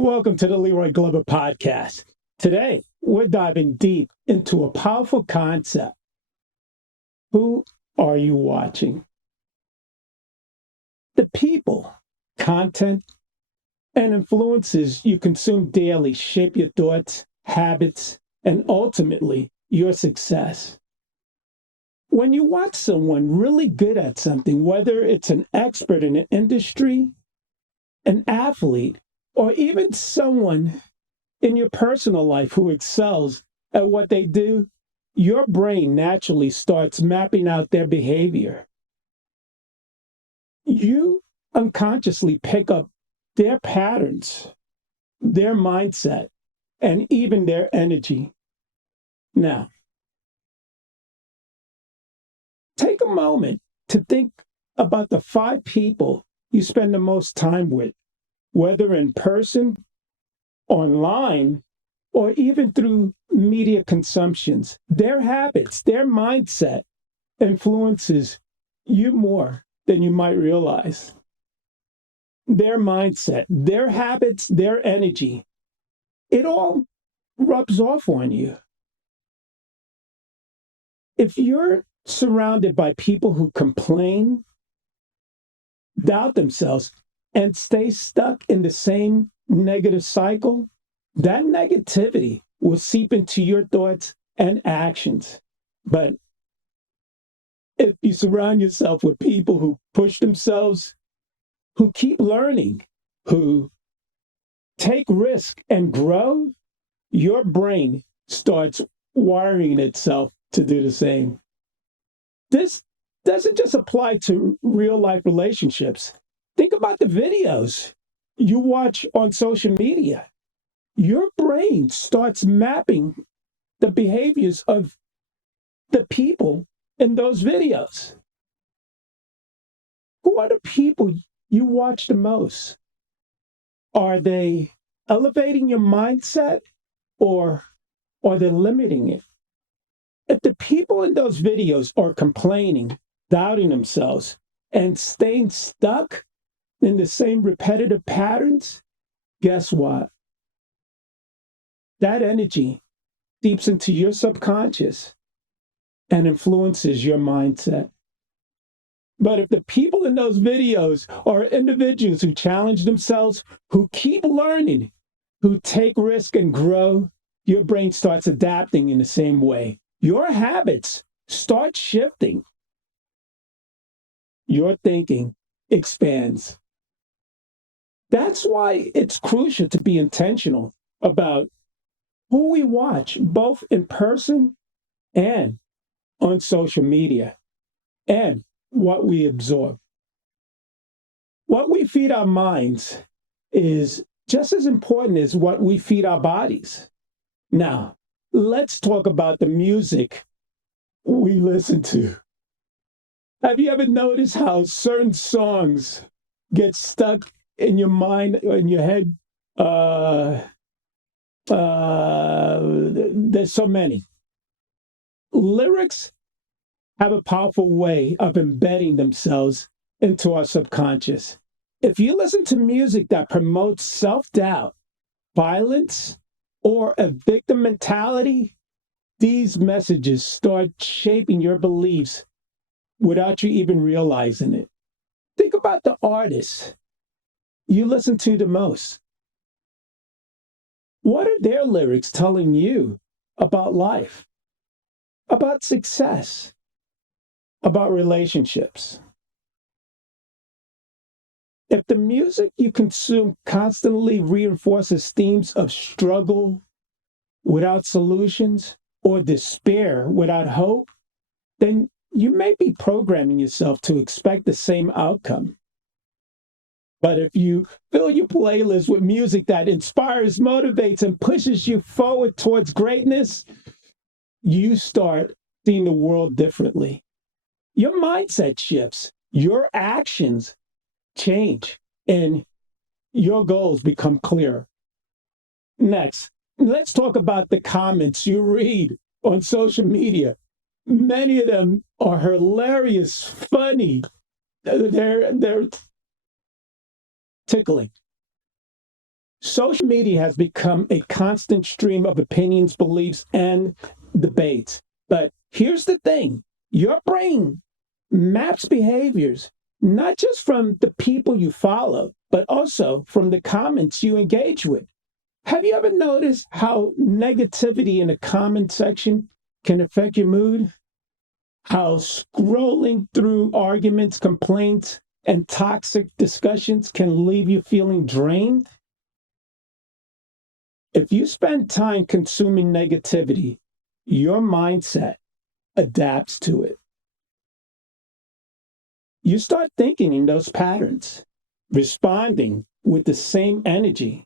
Welcome to the Leroy Glover Podcast. Today, we're diving deep into a powerful concept. Who are you watching? The people, content, and influences you consume daily shape your thoughts, habits, and ultimately your success. When you watch someone really good at something, whether it's an expert in an industry, an athlete, or even someone in your personal life who excels at what they do, your brain naturally starts mapping out their behavior. You unconsciously pick up their patterns, their mindset, and even their energy. Now, take a moment to think about the 5 people you spend the most time with, whether in person, online, or even through media consumptions. Their habits, their mindset influences you more than you might realize. Their mindset, their habits, their energy, it all rubs off on you. If you're surrounded by people who complain, doubt themselves, and stay stuck in the same negative cycle, that negativity will seep into your thoughts and actions. But if you surround yourself with people who push themselves, who keep learning, who take risk and grow, your brain starts wiring itself to do the same. This doesn't just apply to real life relationships. Think about the videos you watch on social media. Your brain starts mapping the behaviors of the people in those videos. Who are the people you watch the most? Are they elevating your mindset or are they limiting it? If the people in those videos are complaining, doubting themselves, and staying stuck in the same repetitive patterns, guess what? That energy seeps into your subconscious and influences your mindset. But if the people in those videos are individuals who challenge themselves, who keep learning, who take risk and grow, your brain starts adapting in the same way. Your habits start shifting. Your thinking expands. That's why it's crucial to be intentional about who we watch, both in person and on social media, and what we absorb. What we feed our minds is just as important as what we feed our bodies. Now, let's talk about the music we listen to. Have you ever noticed how certain songs get stuck in your mind or in your head? There's so many. Lyrics have a powerful way of embedding themselves into our subconscious. If you listen to music that promotes self-doubt, violence, or a victim mentality, these messages start shaping your beliefs without you even realizing it. Think about the artists you listen to the most. What are their lyrics telling you about life, about success, about relationships? If the music you consume constantly reinforces themes of struggle without solutions or despair without hope, then you may be programming yourself to expect the same outcome. But if you fill your playlist with music that inspires, motivates, and pushes you forward towards greatness, you start seeing the world differently. Your mindset shifts, your actions change, and your goals become clearer. Next, let's talk about the comments you read on social media. Many of them are hilarious, funny. They're tickling. Social media has become a constant stream of opinions, beliefs, and debates. But here's the thing, your brain maps behaviors, not just from the people you follow, but also from the comments you engage with. Have you ever noticed how negativity in the comment section can affect your mood? How scrolling through arguments, complaints, and toxic discussions can leave you feeling drained? If you spend time consuming negativity, your mindset adapts to it. You start thinking in those patterns, responding with the same energy.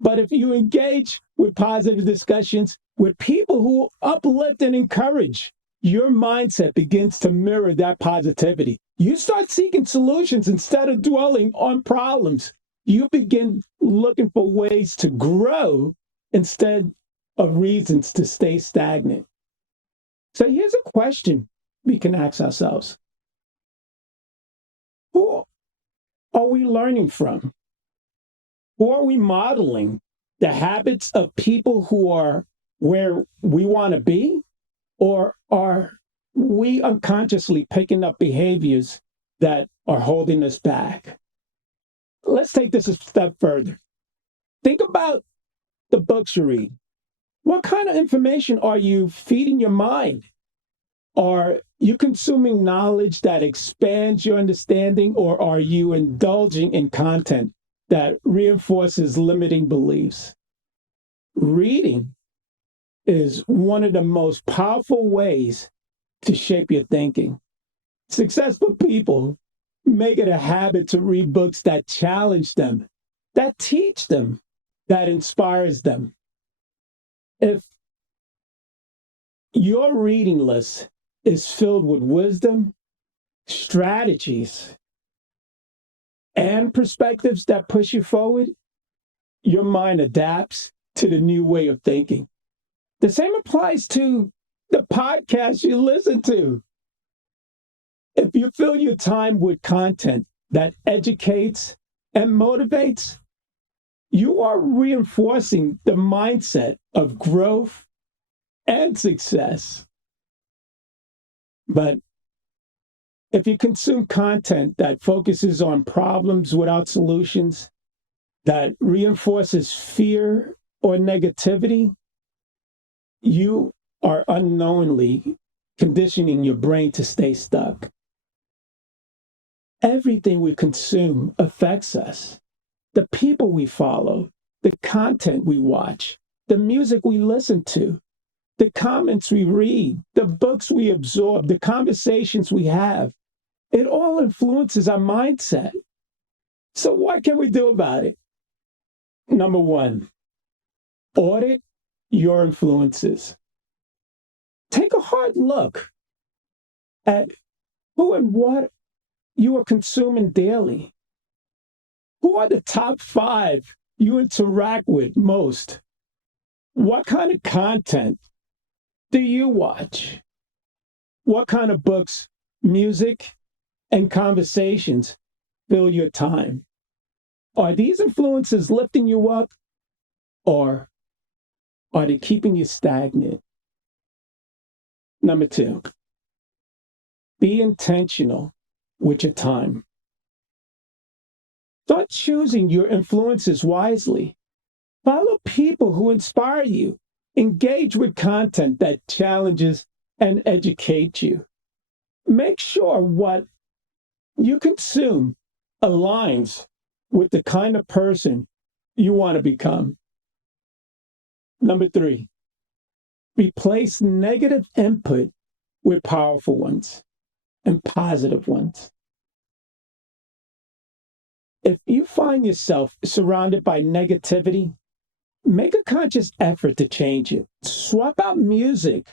But if you engage with positive discussions with people who uplift and encourage, your mindset begins to mirror that positivity. You start seeking solutions instead of dwelling on problems. You begin looking for ways to grow instead of reasons to stay stagnant. So here's a question we can ask ourselves. Who are we learning from? Who are we modeling the habits of people who are where we want to be? Or are we unconsciously picking up behaviors that are holding us back? Let's take this a step further. Think about the books you read. What kind of information are you feeding your mind? Are you consuming knowledge that expands your understanding, or are you indulging in content that reinforces limiting beliefs? Reading is one of the most powerful ways to shape your thinking. Successful people make it a habit to read books that challenge them, that teach them, that inspires them. If your reading list is filled with wisdom, strategies, and perspectives that push you forward, your mind adapts to the new way of thinking. The same applies to the podcast you listen to. If you fill your time with content that educates and motivates, you are reinforcing the mindset of growth and success. But if you consume content that focuses on problems without solutions, that reinforces fear or negativity, you are unknowingly conditioning your brain to stay stuck. Everything we consume affects us. The people we follow, the content we watch, the music we listen to, the comments we read, the books we absorb, the conversations we have. It all influences our mindset. So what can we do about it? Number one, audit your influences. Take a hard look at who and what you are consuming daily. Who are the top 5 you interact with most? What kind of content do you watch? What kind of books, music, and conversations fill your time? Are these influences lifting you up, or are they keeping you stagnant? Number 2, be intentional with your time. Start choosing your influences wisely. Follow people who inspire you. Engage with content that challenges and educates you. Make sure what you consume aligns with the kind of person you want to become. Number 3, replace negative input with powerful ones and positive ones. If you find yourself surrounded by negativity, make a conscious effort to change it. Swap out music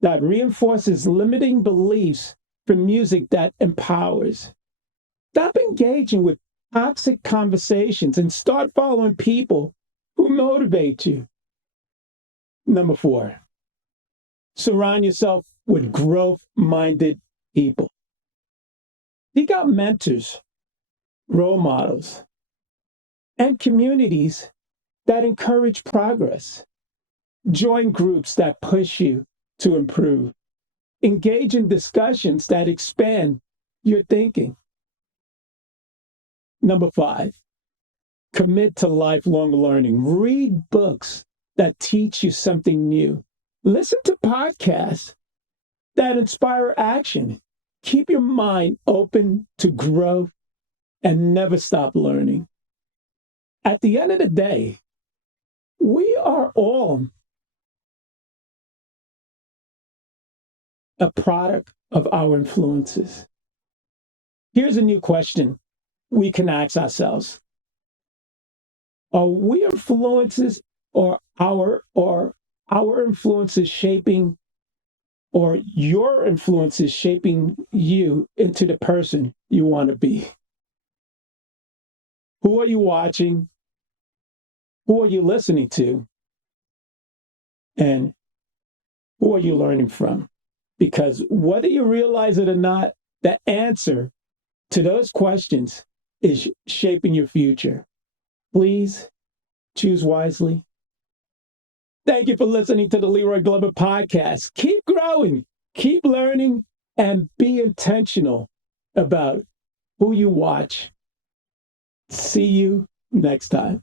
that reinforces limiting beliefs for music that empowers. Stop engaging with toxic conversations and start following people who motivate you. Number 4, surround yourself with growth-minded people. Seek out mentors, role models, and communities that encourage progress. Join groups that push you to improve. Engage in discussions that expand your thinking. Number 5, commit to lifelong learning. Read books that teach you something new. Listen to podcasts that inspire action. Keep your mind open to growth and never stop learning. At the end of the day, we are all a product of our influences. Here's a new question we can ask ourselves. Are we influences or our influences shaping or your influences shaping you into the person you want to be? Who are you watching? Who are you listening to? And who are you learning from? Because whether you realize it or not, the answer to those questions is shaping your future. Please choose wisely. Thank you for listening to the Leroy Glover Podcast. Keep growing, keep learning, and be intentional about who you watch. See you next time.